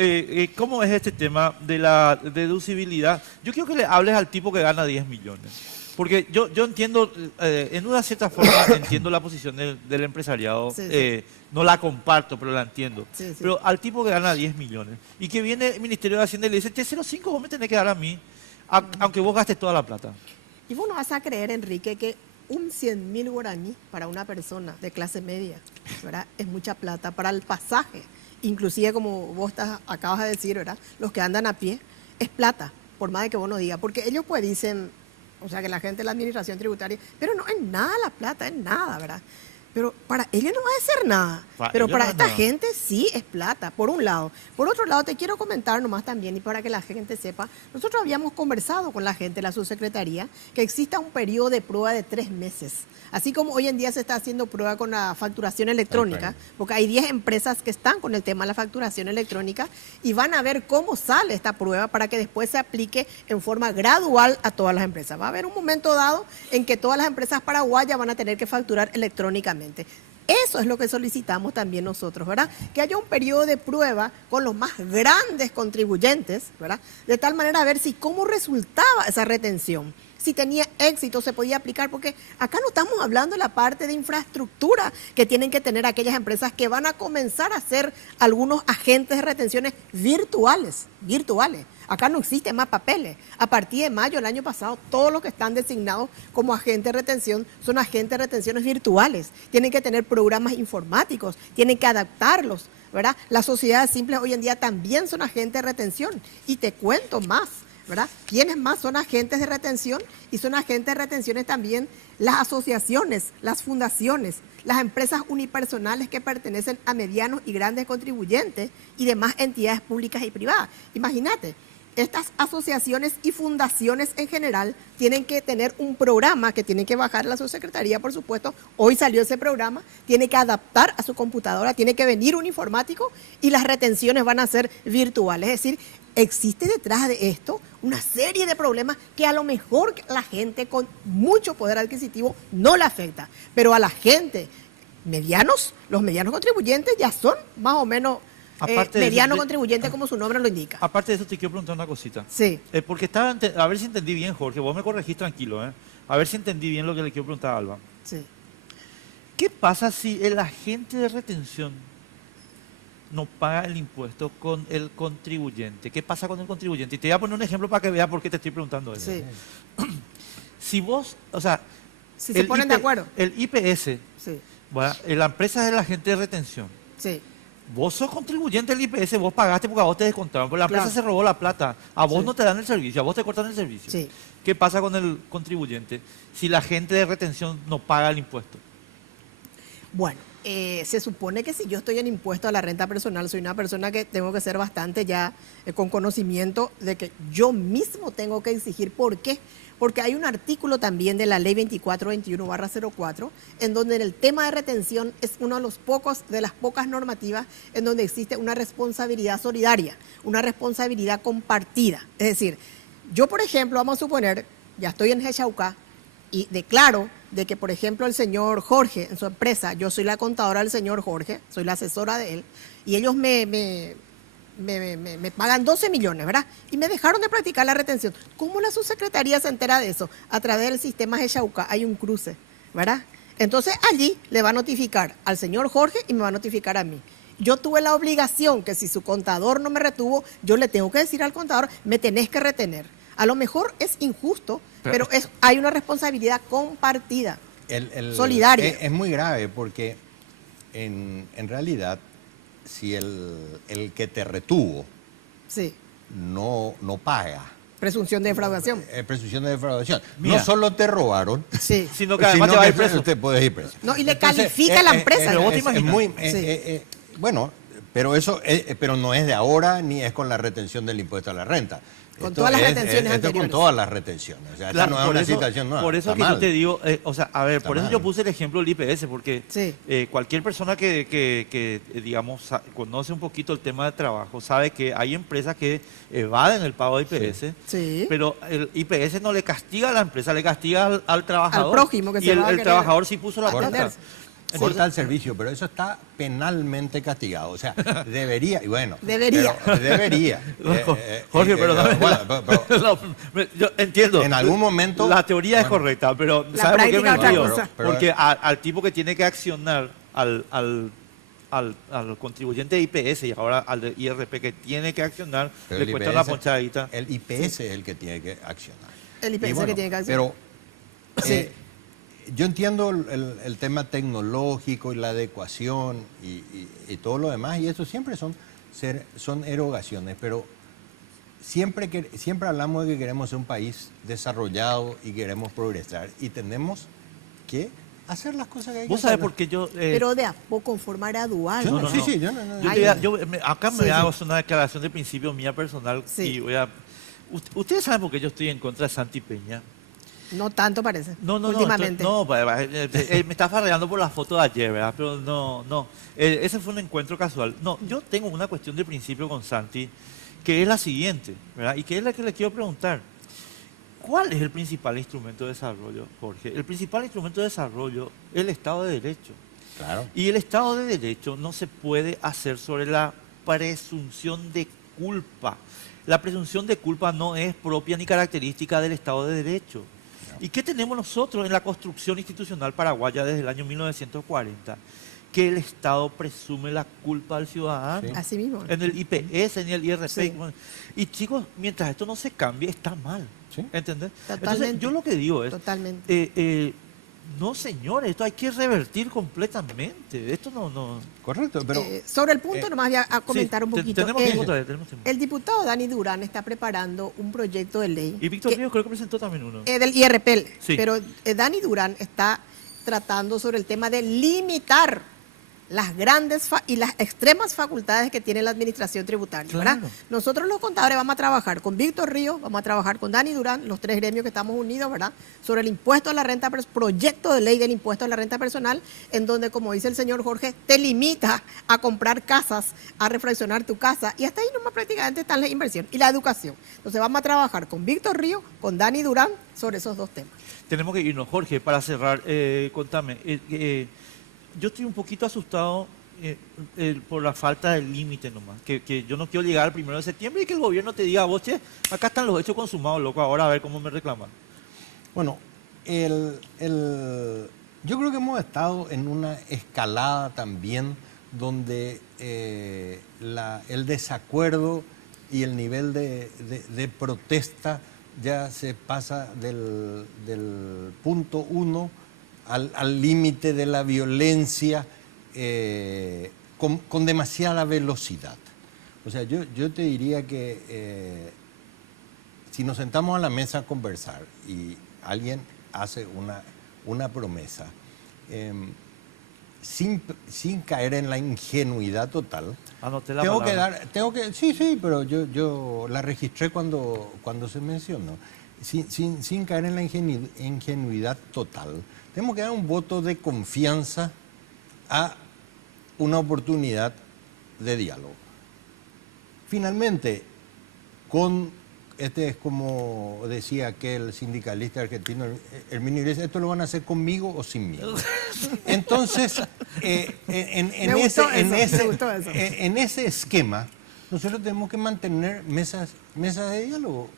¿cómo es este tema de la deducibilidad? Yo quiero que le hables al tipo que gana 10 millones. Porque yo entiendo, en una cierta forma, entiendo la posición del empresariado. Sí. No la comparto, pero la entiendo. Sí. Pero al tipo que gana 10 millones y que viene el Ministerio de Hacienda y le dice, 0,5 vos me tenés que dar a mí, aunque vos gastes toda la plata. Y vos no vas a creer, Enrique, que un 100.000 guaraní para una persona de clase media, ¿verdad? Es mucha plata para el pasaje. Inclusive, como vos acabas de decir, ¿verdad? Los que andan a pie, es plata, por más de que vos no digas. Porque ellos pues dicen, o sea, que la gente de la administración tributaria, pero no es nada la plata, es nada, ¿verdad? Pero para ellos no va a ser nada. Pero para esta gente sí es plata, por un lado. Por otro lado, te quiero comentar nomás también, y para que la gente sepa, nosotros habíamos conversado con la gente de la subsecretaría que exista un periodo de prueba de 3 meses. Así como hoy en día se está haciendo prueba con la facturación electrónica, porque hay 10 empresas que están con el tema de la facturación electrónica y van a ver cómo sale esta prueba para que después se aplique en forma gradual a todas las empresas. Va a haber un momento dado en que todas las empresas paraguayas van a tener que facturar electrónicamente. Eso es lo que solicitamos también nosotros, ¿verdad? Que haya un periodo de prueba con los más grandes contribuyentes, ¿verdad? De tal manera a ver si cómo resultaba esa retención. Si tenía éxito, se podía aplicar, porque acá no estamos hablando de la parte de infraestructura que tienen que tener aquellas empresas que van a comenzar a ser algunos agentes de retenciones virtuales. Acá no existen más papeles. A partir de mayo del año pasado, todos los que están designados como agentes de retención son agentes de retenciones virtuales. Tienen que tener programas informáticos, tienen que adaptarlos, ¿verdad? Las sociedades simples hoy en día también son agentes de retención. Y te cuento más, ¿verdad? ¿Quiénes más son agentes de retención? Y son agentes de retenciones también las asociaciones, las fundaciones, las empresas unipersonales que pertenecen a medianos y grandes contribuyentes y demás entidades públicas y privadas. Imagínate, estas asociaciones y fundaciones en general tienen que tener un programa que tienen que bajar la subsecretaría, por supuesto. Hoy salió ese programa, tiene que adaptar a su computadora, tiene que venir un informático y las retenciones van a ser virtuales. Es decir, existe detrás de esto una serie de problemas que a lo mejor la gente con mucho poder adquisitivo no le afecta, pero a la gente medianos, los medianos contribuyentes ya son más o menos mediano contribuyente como su nombre lo indica. Aparte de eso te quiero preguntar una cosita. Sí. Porque estaba, a ver si entendí bien, Jorge, vos me corregís tranquilo, a ver si entendí bien lo que le quiero preguntar a Alba. Sí. ¿Qué pasa si el agente de retención no paga el impuesto con el contribuyente? ¿Qué pasa con el contribuyente? Y te voy a poner un ejemplo para que veas por qué te estoy preguntando eso. Sí. Si vos, o sea, si se ponen de acuerdo. El IPS, Sí. bueno, la empresa es el agente de retención. Sí. Vos sos contribuyente del IPS, vos pagaste porque a vos te descontaron, pero la empresa Claro. se robó la plata, a vos Sí. no te dan el servicio, a vos te cortan el servicio. Sí. ¿Qué pasa con el contribuyente si la agente de retención no paga el impuesto? Bueno, se supone que si yo estoy en impuesto a la renta personal, soy una persona que tengo que ser bastante ya con conocimiento de que yo mismo tengo que exigir. ¿Por qué? Porque hay un artículo también de la ley 2421/04, en donde en el tema de retención es uno de las pocas normativas en donde existe una responsabilidad solidaria, una responsabilidad compartida. Es decir, yo, por ejemplo, vamos a suponer, ya estoy en Hechauca y declaro de que, por ejemplo, el señor Jorge, en su empresa, yo soy la contadora del señor Jorge, soy la asesora de él, y ellos me pagan 12 millones, ¿verdad? Y me dejaron de practicar la retención. ¿Cómo la subsecretaría se entera de eso? A través del sistema Hechauca hay un cruce, ¿verdad? Entonces allí le va a notificar al señor Jorge y me va a notificar a mí. Yo tuve la obligación que si su contador no me retuvo, yo le tengo que decir al contador, me tenés que retener. A lo mejor es injusto, pero hay una responsabilidad compartida, solidaria. Es muy grave porque en realidad, si el que te retuvo Sí, no paga, presunción de defraudación. presunción de defraudación, Mira. no solo te robaron, Sí. Sino que además te vas a ir preso. te puedes ir preso. No, y le califica a la empresa. Pero vos te imaginas. Sí. Bueno, pero eso pero no es de ahora ni es con la retención del impuesto a la renta. Con todas las retenciones esto anteriores. con todas las retenciones. O sea, Claro, esta no es por una eso- situación nueva. Por eso está que yo mal. te digo, o sea, a ver, Está por eso mal. yo puse el ejemplo del IPS, porque Sí. cualquier persona que digamos, conoce un poquito el tema de trabajo, sabe que hay empresas que evaden el pago de IPS, Sí. pero el IPS no le castiga a la empresa, le castiga al trabajador. prójimo que y se el, va a el querer trabajador sí puso la Corta, plata. corta el servicio, pero eso está penalmente castigado. O sea, debería, y bueno. Debería. pero debería. Jorge, pero, bueno, pero- yo entiendo. En algún momento- La teoría es bueno. correcta, pero La ¿sabe por qué práctica me otra río? cosa. Pero- Porque al tipo que tiene que accionar al contribuyente de IPS y ahora al de IRP que tiene que accionar, pero le el cuesta IPS una ponchadita. El IPS es el que tiene que accionar. El IPS Y es el que tiene que accionar. Pero Sí. yo entiendo el tema tecnológico y la adecuación y todo lo demás, y eso siempre son erogaciones, pero siempre hablamos de que queremos ser un país desarrollado y queremos progresar, y tenemos que hacer las cosas que hay que ¿Vos sabés hacer. por qué yo...? Pero de a poco, en forma gradual. Yo No, no, no, sí, no. sí, yo no. Yo Ay, te voy a- no. acá me Sí, hago sí. una declaración de principio mía personal Sí. y voy a... Ustedes saben por qué yo estoy en contra de Santi Peña. No tanto parece. No, últimamente. Me está farreando por la foto de ayer, ¿verdad? Pero no. Ese fue un encuentro casual. No, yo tengo una cuestión de principio con Santi, que es la siguiente, ¿verdad? Y que es la que le quiero preguntar. ¿Cuál es el principal instrumento de desarrollo, Jorge? El principal instrumento de desarrollo es el Estado de Derecho. Claro. Y el Estado de Derecho no se puede hacer sobre la presunción de culpa. La presunción de culpa no es propia ni característica del Estado de Derecho. ¿Y qué tenemos nosotros en la construcción institucional paraguaya desde el año 1940? Que el Estado presume la culpa al ciudadano. Sí. Así mismo. En el IPS, en el IRP. Sí. Y chicos, mientras esto no se cambie, está mal. Sí. ¿Entendés? Totalmente. Entonces, yo lo que digo es, Totalmente. no señores, esto hay que revertir completamente. Esto no... Correcto, pero Sobre el punto, nomás voy a comentar Sí, un poquito. Tenemos El- tiempo todavía, tenemos tiempo. El diputado Dani Durán está preparando un proyecto de ley. Y Víctor que- Ríos creo que presentó también uno. del IRP, Sí. pero Dani Durán está tratando sobre el tema de limitar las grandes y las extremas facultades que tiene la administración tributaria, ¿verdad? Claro. Nosotros los contadores vamos a trabajar con Víctor Ríos, vamos a trabajar con Dani Durán, los 3 gremios que estamos unidos, ¿verdad? Sobre el impuesto a la renta, proyecto de ley del impuesto a la renta personal, en donde, como dice el señor Jorge, te limita a comprar casas, a refraccionar tu casa, y hasta ahí nomás prácticamente están las inversiones y la educación. Entonces vamos a trabajar con Víctor Ríos, con Dani Durán, sobre esos 2 temas. Tenemos que irnos, Jorge, para cerrar, contame. Yo estoy un poquito asustado por la falta de límite nomás. Que yo no quiero llegar al 1 de septiembre y que el gobierno te diga, vos, che, acá están los hechos consumados, loco, ahora a ver cómo me reclaman. Bueno, yo creo que hemos estado en una escalada también donde el desacuerdo y el nivel de protesta ya se pasa del punto 1 al límite de la violencia con demasiada velocidad. O sea, yo te diría que si nos sentamos a la mesa a conversar y alguien hace una promesa, sin caer en la ingenuidad total, Anoté la tengo palabra. sí, pero yo la registré cuando se mencionó. Sin caer en la ingenuidad total, tenemos que dar un voto de confianza a una oportunidad de diálogo. Finalmente, este es como decía aquel sindicalista argentino, Herminio Iglesias, esto lo van a hacer conmigo o sin mí. Entonces, en ese esquema, nosotros tenemos que mantener mesas de diálogo.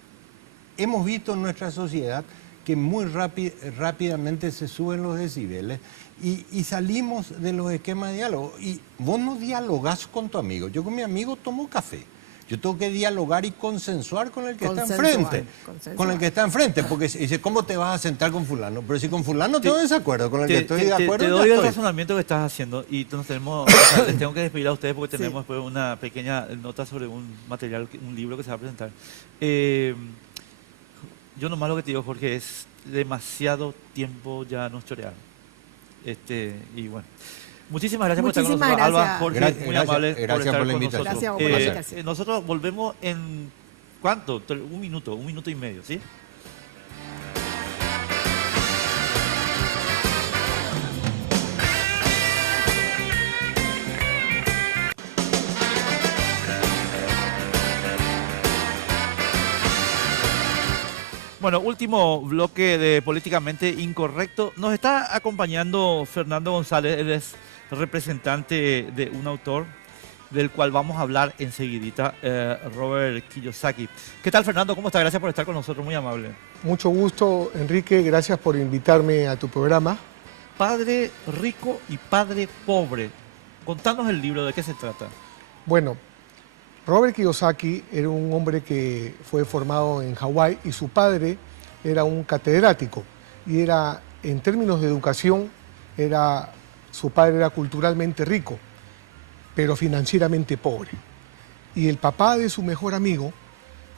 Hemos visto en nuestra sociedad que muy rápidamente se suben los decibeles y salimos de los esquemas de diálogo. Y vos no dialogás con tu amigo. Yo con mi amigo tomo café. Yo tengo que dialogar y consensuar con el que está enfrente. Con el que está enfrente, porque dice, ¿cómo te vas a sentar con fulano? Pero si con fulano tengo desacuerdo, con el que estoy de acuerdo, te doy el razonamiento que estás haciendo y les tengo que despedir a ustedes porque tenemos después una pequeña nota sobre un material, un libro que se va a presentar. Yo nomás lo que te digo, Jorge, es demasiado tiempo ya nos chorearon. Y bueno. Muchísimas gracias por estar con nosotros, Alba, Jorge, muy amable por estar por la con invitación. nosotros. Gracias por la invitación. Nosotros volvemos en, ¿cuánto? Un minuto y medio, ¿sí? Bueno, último bloque de Políticamente Incorrecto. Nos está acompañando Fernando González, él es representante de un autor del cual vamos a hablar enseguidita, Robert Kiyosaki. ¿Qué tal, Fernando? ¿Cómo está? Gracias por estar con nosotros, muy amable. Mucho gusto, Enrique, gracias por invitarme a tu programa. Padre rico y padre pobre. Contanos el libro, ¿de qué se trata? Bueno, Robert Kiyosaki era un hombre que fue formado en Hawái y su padre era un catedrático y era, en términos de educación, su padre era culturalmente rico, pero financieramente pobre. Y el papá de su mejor amigo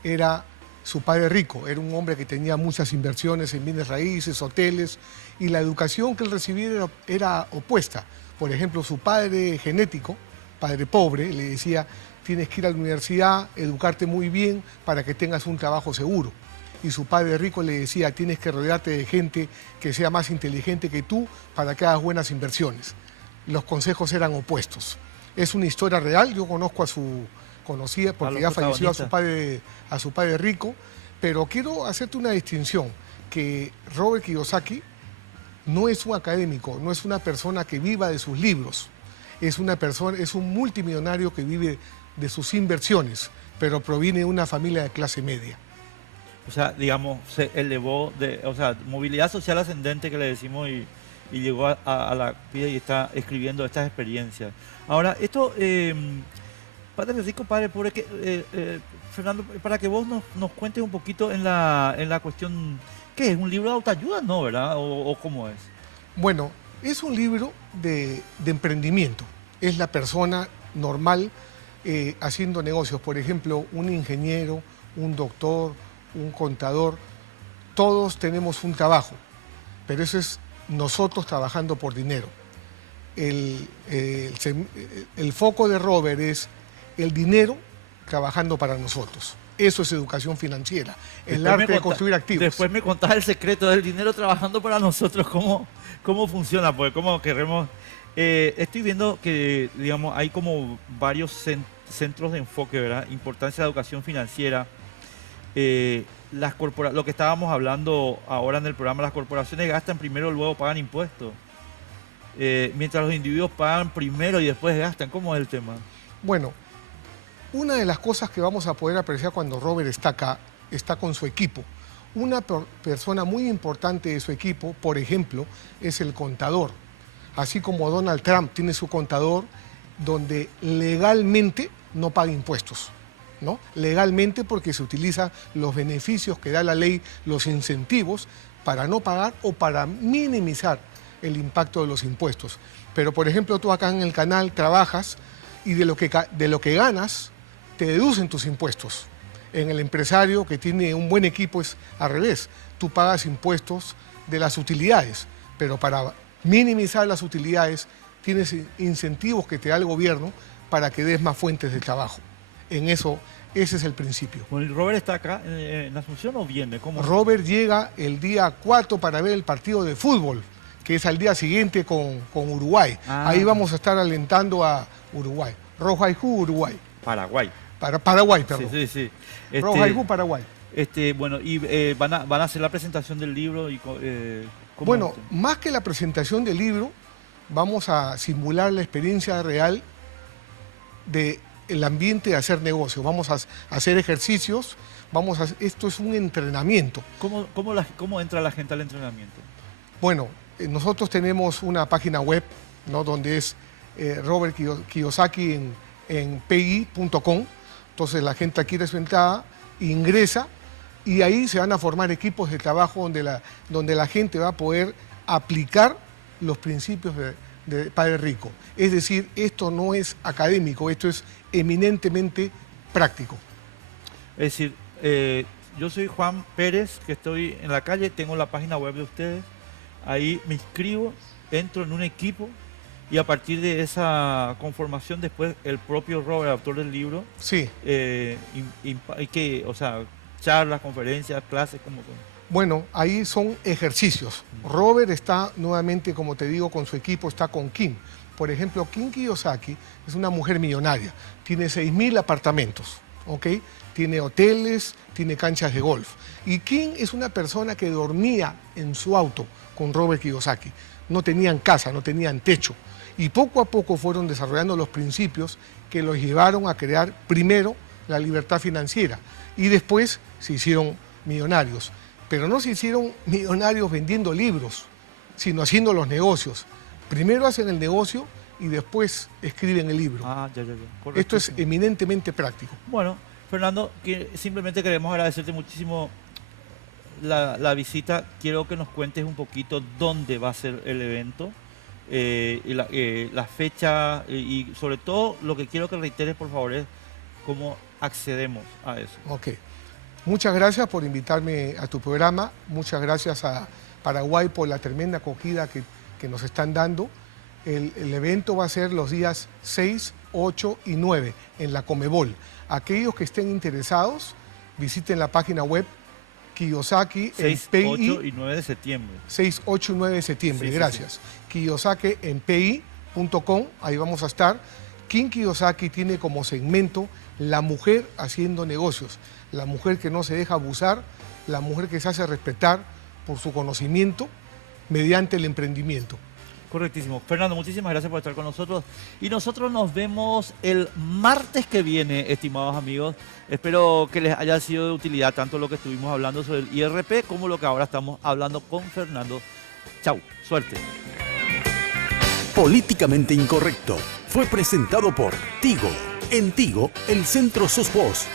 era su padre rico, era un hombre que tenía muchas inversiones en bienes raíces, hoteles, y la educación que él recibía era opuesta. Por ejemplo, su padre genético, padre pobre, le decía: tienes que ir a la universidad, educarte muy bien para que tengas un trabajo seguro. Y su padre rico le decía: tienes que rodearte de gente que sea más inteligente que tú para que hagas buenas inversiones. Los consejos eran opuestos. Es una historia real, yo conocía porque ya falleció a su padre rico, pero quiero hacerte una distinción, que Robert Kiyosaki no es un académico, no es una persona que viva de sus libros, es un multimillonario que vive de sus inversiones, pero proviene de una familia de clase media. O sea, digamos, se elevó movilidad social ascendente que le decimos y llegó a la vida y está escribiendo estas experiencias. Ahora, esto, padre rico, padre pobre, Fernando, para que vos nos cuentes un poquito en la cuestión, ¿qué es? ¿Un libro de autoayuda? No, ¿verdad? ¿O cómo es? Bueno, es un libro de emprendimiento. Es la persona normal haciendo negocios. Por ejemplo, un ingeniero, un doctor, un contador, todos tenemos un trabajo, pero eso es nosotros trabajando por dinero. el foco de Robert es el dinero trabajando para nosotros. Eso es educación financiera, el arte de construir activos. Después me contás el secreto del dinero trabajando para nosotros, cómo funciona, porque cómo queremos... estoy viendo que, digamos, hay como varios centros de enfoque, ¿verdad? Importancia de la educación financiera. Lo que estábamos hablando ahora en el programa, las corporaciones gastan primero, luego pagan impuestos. Mientras los individuos pagan primero y después gastan. ¿Cómo es el tema? Bueno, una de las cosas que vamos a poder apreciar cuando Robert está acá, está con su equipo. Una persona muy importante de su equipo, por ejemplo, es el contador. Así como Donald Trump tiene su contador donde legalmente no paga impuestos, ¿no? Legalmente, porque se utilizan los beneficios que da la ley, los incentivos, para no pagar o para minimizar el impacto de los impuestos. Pero, por ejemplo, tú acá en el canal trabajas y de lo que ganas, te deducen tus impuestos. En el empresario que tiene un buen equipo es al revés. Tú pagas impuestos de las utilidades, pero para minimizar las utilidades tienes incentivos que te da el gobierno para que des más fuentes de trabajo. En eso, ese es el principio. Bueno, ¿y Robert está acá en Asunción o viene? ¿Cómo? Robert llega el día 4 para ver el partido de fútbol, que es al día siguiente con Uruguay. Ahí vamos a estar alentando a Uruguay. Rojajú, Uruguay. Paraguay. Paraguay, perdón. Sí. Rojajú, Paraguay. Bueno, y van a hacer la presentación del libro. Bueno, más que la presentación del libro, vamos a simular la experiencia real del ambiente de hacer negocios. Vamos a hacer ejercicios, esto es un entrenamiento. ¿Cómo entra la gente al entrenamiento? Bueno, nosotros tenemos una página web, ¿no? Donde es Robert Kiyosaki en pi.com. Entonces la gente aquí representada ingresa y ahí se van a formar equipos de trabajo donde la gente va a poder aplicar los principios de Padre Rico. Es decir, esto no es académico, esto es eminentemente práctico. Es decir, yo soy Juan Pérez, que estoy en la calle, tengo la página web de ustedes, ahí me inscribo, entro en un equipo y a partir de esa conformación después el propio Robert, autor del libro, sí. Charlas, conferencias, clases, ¿cómo son? Bueno, ahí son ejercicios. Robert está nuevamente, como te digo, con su equipo, está con Kim. Por ejemplo, Kim Kiyosaki es una mujer millonaria, tiene 6.000 apartamentos, ¿ok? Tiene hoteles, tiene canchas de golf. Y Kim es una persona que dormía en su auto con Robert Kiyosaki. No tenían casa, no tenían techo. Y poco a poco fueron desarrollando los principios que los llevaron a crear primero la libertad financiera y después se hicieron millonarios. Pero no se hicieron millonarios vendiendo libros, sino haciendo los negocios. Primero hacen el negocio y después escriben el libro. Esto es eminentemente práctico. Bueno, Fernando, simplemente queremos agradecerte muchísimo la visita. Quiero que nos cuentes un poquito dónde va a ser el evento, la fecha y sobre todo lo que quiero que reiteres, por favor, es cómo accedemos a eso. Ok. Muchas gracias por invitarme a tu programa. Muchas gracias a Paraguay por la tremenda acogida que nos están dando. El evento va a ser los días 6, 8 y 9 en la Comebol. Aquellos que estén interesados, visiten la página web Kiyosaki 6, en 8 y 9 de septiembre. 6, 8 y 9 de septiembre, Sí, gracias. sí. Kiyosaki en pi.com, ahí vamos a estar. Kim Kiyosaki tiene como segmento la mujer haciendo negocios, la mujer que no se deja abusar, la mujer que se hace respetar por su conocimiento mediante el emprendimiento. Correctísimo. Fernando, muchísimas gracias por estar con nosotros. Y nosotros nos vemos el martes que viene, estimados amigos. Espero que les haya sido de utilidad tanto lo que estuvimos hablando sobre el IRP como lo que ahora estamos hablando con Fernando. Chau, suerte. Políticamente Incorrecto fue presentado por Tigo. En Tigo, el centro sos vos.